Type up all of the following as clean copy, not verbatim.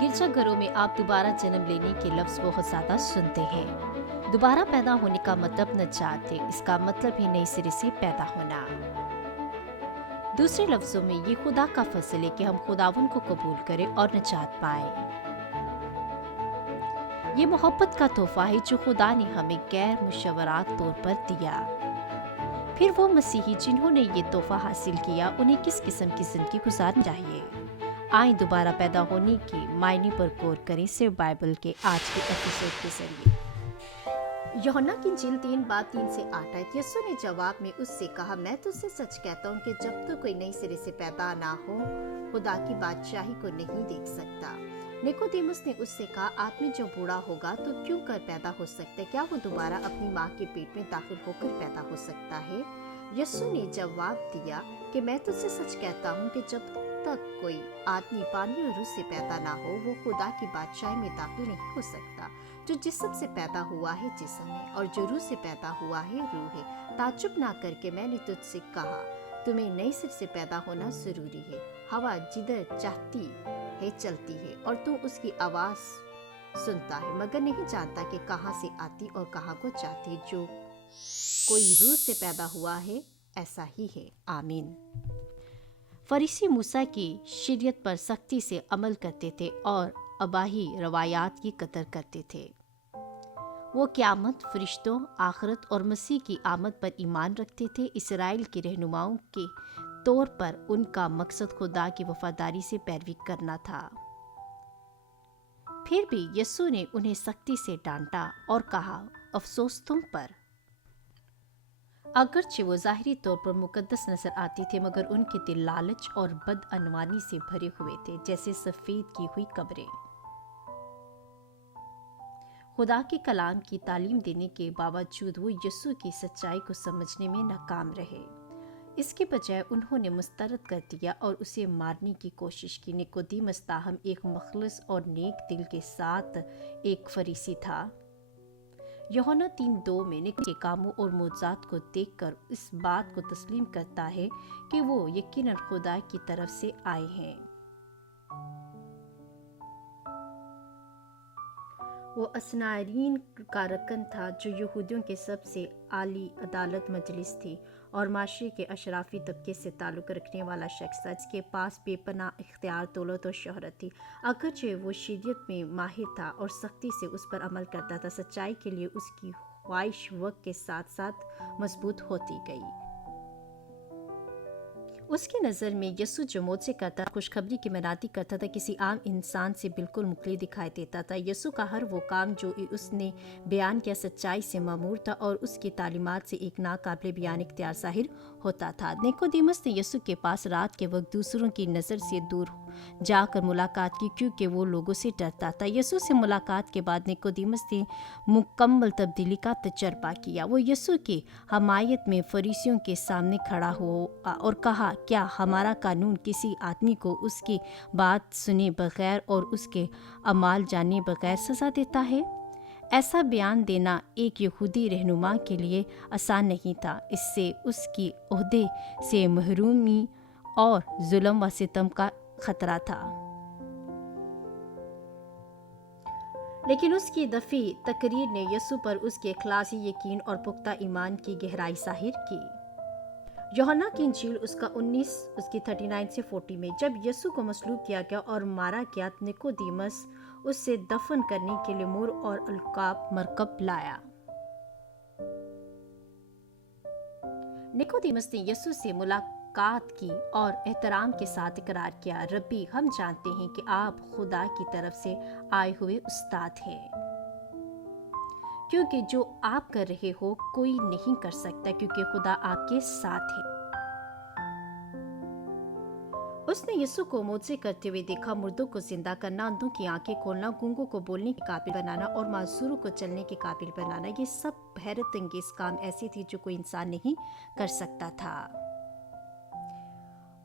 गिरजा घरों में आप दोबारा जन्म लेने के लफ्ज बहुत ज्यादा सुनते हैं। दोबारा पैदा होने का मतलब नजात है, इसका मतलब है नए सिरे से पैदा होना। दूसरे लफ्जों में ये खुदा का फजल है कि हम खुदावन को कबूल करें और नजात पाएं। ये मोहब्बत का तोहफा है जो खुदा ने हमें गैर मुशव्वरात तौर पर दिया। फिर वो मसीही जिन्होंने ये तोहफा हासिल किया, उन्हें किस किस्म की जिंदगी गुजारनी चाहिए। आए दोबारा पैदा होने के मायने पर गौर करें सिर्फ बाइबल के आज के एपिसोड के जरिए। यूहन्ना की इंजील 3:3-8। यीशु ने जवाब में उससे कहा, मैं तुझसे सच कहता हूँ कि जब तक कोई नई सिरे से पैदा ना हो, खुदा की बादशाही को नहीं देख सकता। निकोदेमुस ने उससे कहा, आदमी जो बूढ़ा होगा तो क्यों कर पैदा हो सकता है? क्या वो दोबारा अपनी माँ के पेट में दाखिल होकर पैदा हो सकता है? यीशु ने जवाब दिया कि मैं तुझसे सच कहता हूँ कि जब तक कोई आदमी पानी और रूह से पैदा ना हो, वो खुदा की बादशाही में दाखिल नहीं हो सकता। जो जिस्म से पैदा हुआ है जिस्म है, और जो रूह से पैदा हुआ है रूह है। ताज्जुब ना करके मैंने तुझसे कहा, तुम्हें नए सिर से पैदा होना जरूरी है। हवा जिधर चाहती है चलती है और तू उसकी आवाज सुनता है, मगर नहीं जानता कि कहाँ से आती और कहाँ को जाती। जो कोई रूह से पैदा हुआ है ऐसा ही है। आमीन। फरीसी मूसा की शरीयत पर सख्ती से अमल करते थे और अबाही रवायात की कदर करते थे। वो क़यामत, फरिश्तों, आखिरत और मसीह की आमद पर ईमान रखते थे। इसराइल के रहनुमाओं के तौर पर उनका मकसद खुदा की वफादारी से पैरवी करना था। फिर भी यीशु ने उन्हें सख्ती से डांटा और कहा, अफसोस तुम पर। अगरचे वो ज़ाहिरी तौर पर मुकद्दस नजर आते थे, मगर उनके दिल लालच और बदअनवानी से भरे हुए थे, जैसे सफ़ेद की हुई कब्रें। खुदा के कलाम की तालीम देने के बावजूद वो यीशु की सच्चाई को समझने में नाकाम रहे। इसके बजाय उन्होंने मुस्तरद कर दिया और उसे मारने की कोशिश की। निकोदेमुस ताहम एक मुखलिस और नेक दिल के साथ एक फरीसी था। यूहन्ना 3:2 में निकोदेमुस के कामों और मोजात को देखकर इस बात को तस्लीम करता है कि वो यकीनन खुदा की तरफ से आए हैं। वो असनारीन का रकन था, जो यहूदियों के सबसे आली अदालत मजलिस थी और माशरे के अशराफी तबके से ताल्लुक़ रखने वाला शख्स था, जिसके पास बेपनाह इख्तियार, दौलत और शोहरत थी। अगरचे वो शरीयत में माहिर था और सख्ती से उस पर अमल करता था, सच्चाई के लिए उसकी ख्वाहिश वक्त के साथ साथ मजबूत होती गई। उसकी नज़र में यीशु जो मौत करता, खुशखबरी की मनाती करता था, किसी आम इंसान से बिल्कुल मुख्तलिफ दिखाई देता था। यीशु का हर वो काम जो उसने बयान किया सच्चाई से मामूर था और उसकी तालीमात से एक नाकाबिल बयान इख्तियार ज़ाहिर होता था। निकोदेमुस ने यीशु के पास रात के वक्त दूसरों की नज़र से दूर जाकर मुलाकात की, क्योंकि वो लोगों से डरता था। यीशु से मुलाकात के बाद निकोदेमुस ने मुकम्मल तब्दीली का तजर्बा किया। वो यीशु की हमायत में फरीसियों के सामने खड़ा हुआ और कहा, क्या हमारा कानून किसी आदमी को उसकी बात सुने बगैर और उसके अमाल जाने बगैर सज़ा देता है? ऐसा बयान देना एक यहूदी रहनुमा के लिए आसान नहीं था। इससे उसकी ओहदे से महरूमी और जुल्म व सितम का खतरा था। लेकिन उसकी दफ़ी तकरीर ने यीशु पर उसके इखलासी यकीन और पुख्ता ईमान की गहराई ज़ाहिर की। यूहन्ना की इंजील उसका 19 उसकी 39 से 40 में जब यीशु को मसलूब किया गया और मारा गया, निकोदेमुस उससे दफन करने के लिए मुर और अलकाब मरकब लाया। निकोदेमुस ने यीशु से मुलाकात की और एहतराम के साथ इकरार किया, रब्बी, हम जानते हैं कि आप खुदा की तरफ से आए हुए उस्ताद हैं, क्योंकि जो आप कर रहे हो कोई नहीं कर सकता, क्योंकि खुदा आपके साथ है। उसने यीशु को मौजज़े करते हुए देखा, मुर्दों को जिंदा करना, अंधों की आंखें खोलना, गूंगों को बोलने के काबिल बनाना और माजूरों को चलने के काबिल बनाना। ये सब हैरत अंगेज काम ऐसे थे जो कोई इंसान नहीं कर सकता था।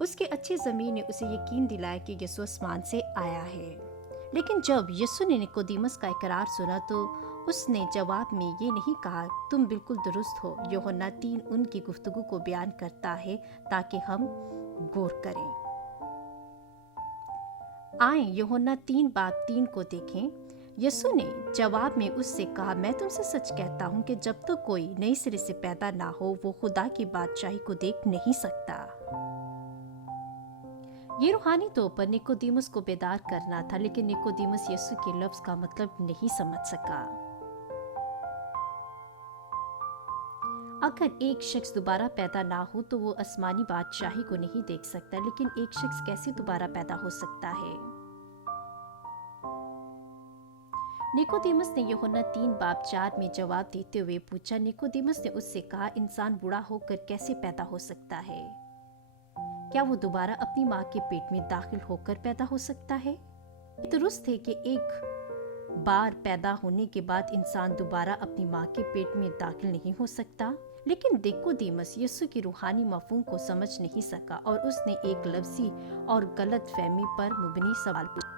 उसके अच्छे ज़मीर ने उसे यकीन दिलाया कि यीशु आसमान से आया है। लेकिन जब यीशु ने निकोदेमुस का इकरार सुना तो उसने जवाब में ये नहीं कहा, तुम बिल्कुल दुरुस्त हो। यूहन्ना 3 उनकी गुफ्तगू को बयान करता है ताकि हम गौर करें। आएं यूहन्ना 3:3 को देखें। यीशु ने जवाब में उससे कहा, मैं तुमसे सच कहता हूँ कि जब तक कोई नए सिरे से पैदा ना हो वो खुदा की बादशाही को देख नहीं सकता। ये रूहानी तौर पर निकोदेमुस को बेदार करना था, लेकिन निकोदेमुस यीशु के लफ्ज का मतलब नहीं समझ सका। अगर एक शख्स दोबारा पैदा ना हो तो वो आसमानी बादशाही को नहीं देख सकता, लेकिन एक शख्स कैसे दोबारा पैदा हो सकता है? निकोदेमुस ने यूहन्ना 3:4 में जवाब देते हुए पूछा। निकोदेमुस ने उससे कहा, इंसान बूढ़ा होकर कैसे पैदा हो सकता है? क्या वो दोबारा अपनी माँ के पेट में दाखिल होकर पैदा हो सकता है? दुरुस्त है कि एक बार पैदा होने के बाद इंसान दोबारा अपनी माँ के पेट में दाखिल नहीं हो सकता, लेकिन निकोदेमुस यीशु की रूहानी मफहूम को समझ नहीं सका और उसने एक लफ्जी और गलत फहमी पर मुबनी सवाल पूछा।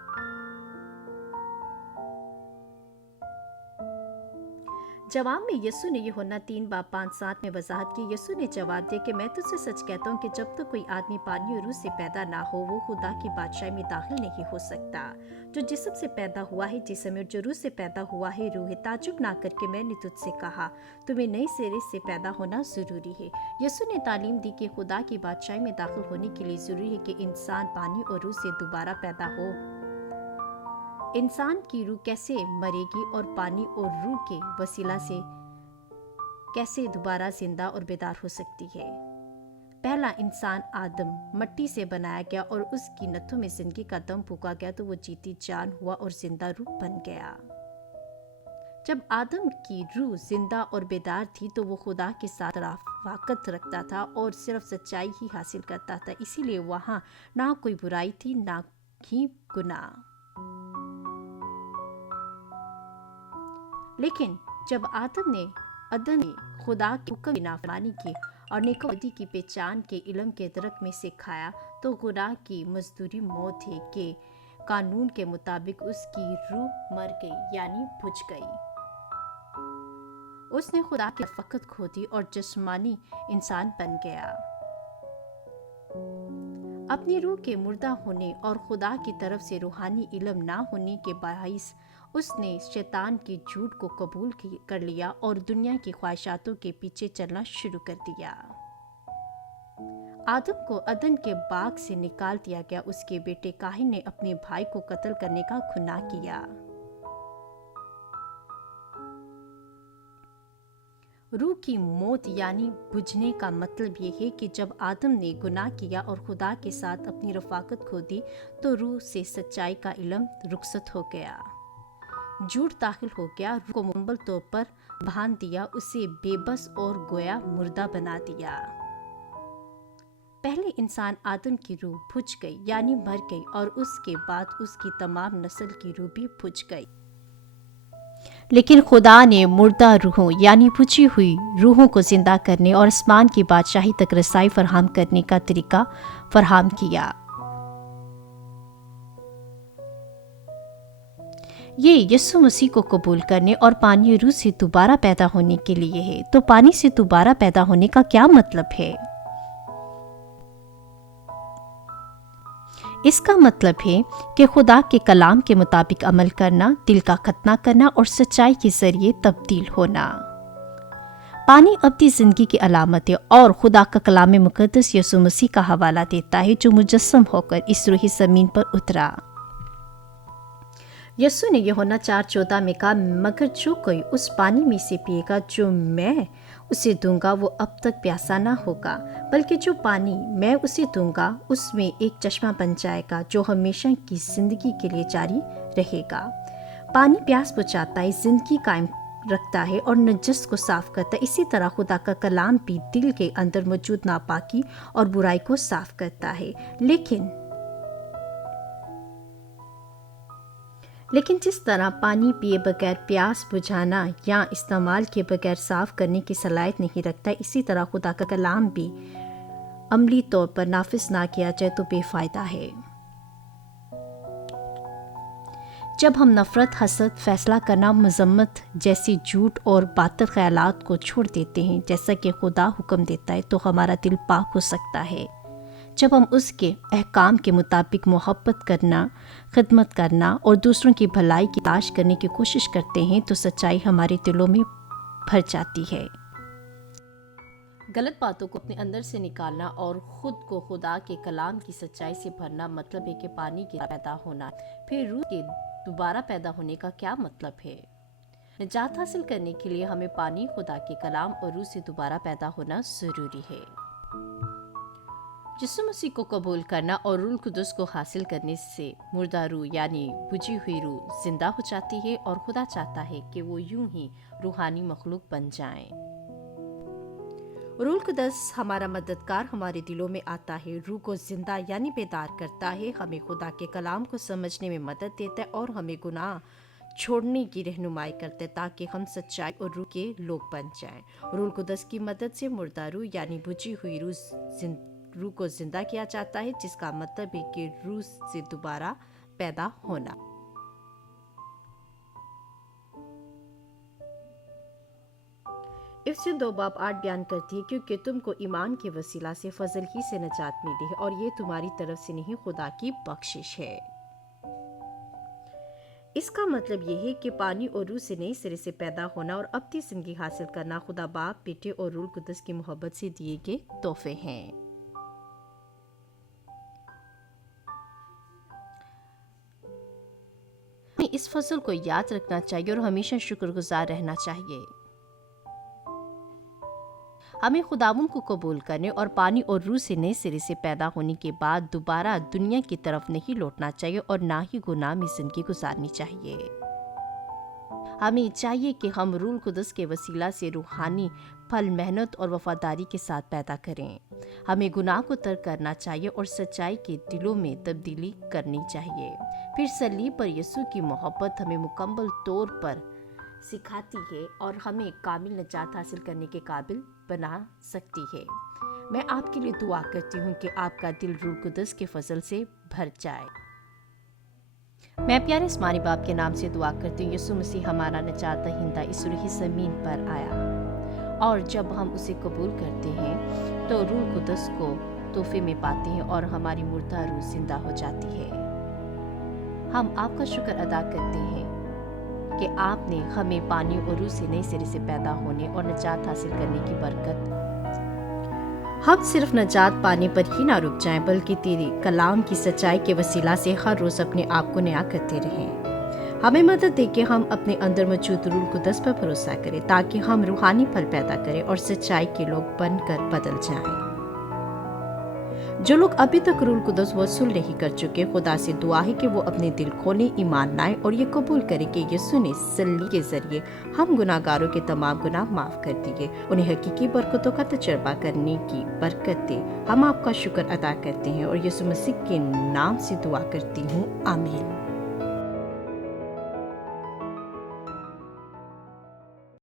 जवाब में यीशु ने यूहन्ना 3:5-7 में वजाहत की। यीशु ने जवाब दिया कि मैं तुझसे सच कहता हूँ कि जब तक कोई आदमी पानी और रूह से पैदा ना हो वो खुदा की बादशाही में दाखिल नहीं हो सकता। जो जिस्म से पैदा हुआ है जिस्म है, और जो रूह से पैदा हुआ है रूह है। ताज्जुब ना करके मैंने तुझसे कहा, तुम्हें नए सिरे से पैदा होना जरूरी है। यीशु ने तालीम दी कि खुदा की बादशाही में दाखिल होने के लिए जरूरी है कि इंसान पानी और रूह से दोबारा पैदा हो। इंसान की रूह कैसे मरेगी और पानी और रूह के वसीला से कैसे दोबारा जिंदा और बेदार हो सकती है? पहला इंसान आदम मिट्टी से बनाया गया और उसकी नथों में जिंदगी का दम फूंका गया तो वो जीती जान हुआ और जिंदा रूह बन गया। जब आदम की रूह जिंदा और बेदार थी तो वो खुदा के साथ रफ़ाकत रखता था और सिर्फ सच्चाई ही हासिल करता था, इसीलिए वहाँ ना कोई बुराई थी ना ही गुनाह। लेकिन जब आदम ने खुदा के हुक्म की नाफरमानी की और नेकी की पहचान के इल्म के दरख्त में से खाया तो गुनाह की मजदूरी मौत है कि कानून के मुताबिक उसकी रूह मर गई यानी बुझ गई। उसने खुदा की रफ़ाकत खो दी और जिस्मानी इंसान बन गया। अपनी रूह के मुर्दा होने और खुदा की तरफ से रूहानी इल्म ना होने के बाइस उसने शैतान के झूठ को कबूल कर लिया और दुनिया की ख्वाहिशातों के पीछे चलना शुरू कर दिया। आदम को अदन के बाग से निकाल दिया गया। उसके बेटे काहिन ने अपने भाई को कत्ल करने का गुनाह किया। रूह की मौत यानी बुझने का मतलब ये है कि जब आदम ने गुनाह किया और खुदा के साथ अपनी रफ़ाकत खो दी तो रूह से सच्चाई का इल्म रुखसत हो गया, झूठ दाखिल हो गया, रूह को मुकम्मल तौर पर बांध दिया, उसे बेबस और गोया मुर्दा बना दिया। पहले इंसान आदम की रूह बुझ गई यानी मर गई और उसके बाद उसकी तमाम नस्ल की रूह भी बुझ गई। लेकिन खुदा ने मुर्दा रूहों यानी बुझी हुई रूहों को जिंदा करने और आसमान की बादशाही तक रसाई फराहम करने का तरीका फराहम किया। ये यीशु मसीह को कबूल करने और पानी और रूह से दोबारा पैदा होने के लिए है। तो पानी से दोबारा पैदा होने का क्या मतलब है? इसका मतलब है कि खुदा के कलाम के मुताबिक अमल करना, दिल का खतना करना और सच्चाई के जरिए तब्दील होना। पानी अब्दी जिंदगी की अलामत है और खुदा का कलाम मुकद्दस यीशु मसीह का हवाला देता है जो मुजस्सम होकर इस रूही ज़मीन पर उतरा। यीशु ने यूहन्ना 4:14 में कहा, मगर जो कोई उस पानी में से पिएगा जो मैं उसे दूंगा वो अब तक प्यासा ना होगा, बल्कि जो पानी मैं उसे दूंगा उसमें एक चश्मा बन जाएगा जो हमेशा की जिंदगी के लिए जारी रहेगा। पानी प्यास बुझाता है, जिंदगी कायम रखता है और नजस को साफ करता है। इसी तरह खुदा का कलाम भी दिल के अंदर मौजूद नापाकी और बुराई को साफ करता है। लेकिन जिस तरह पानी पिए बगैर प्यास बुझाना या इस्तेमाल के बगैर साफ करने की सलाहियत नहीं रखता, इसी तरह खुदा का कलाम भी अमली तौर पर नाफिज ना किया जाए तो बेफायदा है। जब हम नफरत, हसद, फैसला करना, मजम्मत जैसी झूठ और बातिल ख्यालात को छोड़ देते हैं जैसा कि खुदा हुक्म देता है तो हमारा दिल पाक हो सकता है। जब हम उसके अहकाम के मुताबिक मोहब्बत करना, खिदमत करना और दूसरों की भलाई की तलाश करने की कोशिश करते हैं तो सच्चाई हमारे दिलों में भर जाती है। गलत बातों को अपने अंदर से निकालना और खुद को खुदा के कलाम की सच्चाई से भरना मतलब है कि पानी के पैदा होना। फिर रूह के दोबारा पैदा होने का क्या मतलब है? निजात हासिल करने के लिए हमें पानी, खुदा के कलाम और रूह से दोबारा पैदा होना ज़रूरी है। यीशु मसीह को कबूल करना और रूह कुदस को हासिल करने से मुर्दा रूह यानी बुझी हुई रूह जिंदा हो जाती है और खुदा चाहता है कि वो यूं ही रूहानी मखलूक बन जाएं। रूह कुदस हमारा मददगार हमारे दिलों में आता है, रूह को जिंदा यानी बेदार करता है, हमें खुदा के कलाम को समझने में मदद देता है और हमें गुनाह छोड़ने की रहनुमाई करते हैं ताकि हम सच्चाई और रूह के लोग बन जाएं। रूह कुदस की मदद से मुर्दा रूह यानी बुझी हुई रूह को जिंदा किया जाता है, जिसका मतलब है कि रूह से दोबारा पैदा होना। इफ्सी 2:8 बयान करती है, क्योंकि तुमको ईमान के वसीला से फजल ही से निजात मिली है और ये तुम्हारी तरफ से नहीं, खुदा की बख्शिश है। इसका मतलब यह है कि पानी और रूह से नए सिरे से पैदा होना और अबदी जिंदगी हासिल करना खुदा बाप, बेटे और रूह कुदस की मोहब्बत से दिए गए तोहफे हैं। हमें इस फजल को याद रखना चाहिए और हमेशा शुक्रगुजार रहना चाहिए। हमें खुदावन को कबूल करने और पानी और रूह से नए सिरे से पैदा होने के बाद दोबारा दुनिया की तरफ नहीं लौटना चाहिए और ना ही गुनाह में जिंदगी गुजारनी चाहिए। हमें चाहिए कि हम रूह कुदस के वसीला से रूहानी फल मेहनत और वफादारी के साथ पैदा करें। हमें गुनाह को तर्क करना चाहिए और सच्चाई के दिलों में तब्दीली करनी चाहिए। फिर सलीब पर यीशु की मोहब्बत हमें मुकम्मल तौर पर सिखाती है और हमें कामिल निजात हासिल करने के काबिल बना सकती है। मैं आपके लिए दुआ करती हूँ कि आपका दिल रूह कुदस के फजल से भर जाए। मैं प्यारे आसमानी बाप के नाम से दुआ करती हूँ, यीशु मसीह हमारा निजात दहिंदा इस रूही ज़मीन पर आया और जब हम उसे कबूल करते हैं तो रूह कुदस को तोहफे में पाते हैं और हमारी मुर्दा रूह जिंदा हो जाती है। हम आपका शुक्र अदा करते हैं कि आपने हमें पानी और रूह से नए सिरे से पैदा होने और निजात हासिल करने की बरकत। हम सिर्फ निजात पाने पर ही ना रुक जाएं, बल्कि तेरे कलाम की सच्चाई के वसीला से हर रोज अपने आप को नया करते रहें। हमें मदद दे कि हम अपने अंदर मौजूद रूह कुदस पर भरोसा करें ताकि हम रूहानी फल पैदा करें और सच्चाई के लोग बनकर बदल जाएं। जो लोग अभी तक रूह कुदस वसूल नहीं कर चुके, खुदा से दुआ है कि वो अपने दिल खोलें, ईमान लाएं और ये कबूल करें कि यीशु ने सल्ली के जरिए हम गुनाहगारों के तमाम गुनाह माफ कर दिए, उन्हें हकीकी बरकतों का तजर्बा करने की बरकत दे। हम आपका शुक्र अदा करते हैं और यीशु मसीह के नाम से दुआ करती हूँ, आमीन।